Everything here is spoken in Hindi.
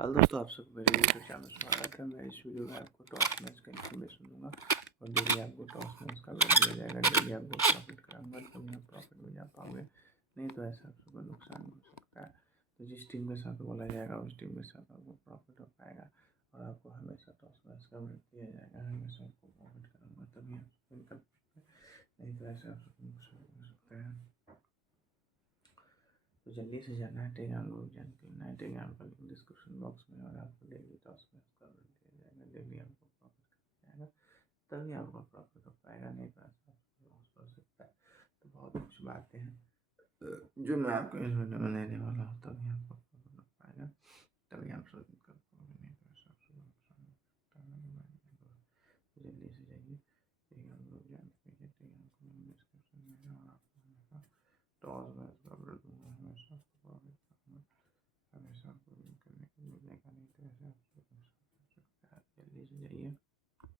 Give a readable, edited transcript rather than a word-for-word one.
हेलो दोस्तों, आप सबको मेरे यूट्यूब चैनल में स्वागत है। मैं इस वीडियो में आपको टॉस मैच का इन्फॉर्मेशन दूंगा और डेली आपको टॉस मैच का लोन दिया जाएगा। डेली आपको प्रॉफिट कराऊंगा तभी आप प्रॉफिट में जा पाओगे, नहीं तो ऐसा आप सबको नुकसान हो सकता है। तो जिस टीम के साथ बोला जाएगा उस टीम के साथ आपको प्रॉफिट हो पाएगा और आपको हमेशा टॉस मैच का लोन दिया जाएगा। हमेशा आपको प्रॉफिट कराऊंगा तभी आप इनकम, नहीं तो ऐसा आप सबको नुकसान हो सकता है। तो जल्दी से जाना है टेलीग्राम ग्रुप ज्वाइन करना है। टेलीग्राम का लिंक डिस्क्रिप्शन बॉक्स में और आपको डेली टॉस मैच का लिंक दिया जाएगा। डेली आपको प्रॉफिट कर जाएगा तभी आपका प्रॉफिट हो पाएगा, नहीं तो ऐसा लॉस हो सकता है। तो बहुत कुछ बातें हैं जो मैं आपको इस वीडियो में देने वाला हूँ, तभी आपको प्रॉफिट हो पाएगा, तभी आप सब कर पाओगे, नहीं तो ऐसा आपको नुकसान हो सकता है। तो जल्दी से जाइए टेलीग्राम ग्रुप ज्वाइन कीजिए। टेलीग्राम का लिंक डिस्क्रिप्शन में है और आपको हमेशा टॉस मैच का अपडेट दूंगा हमेशा।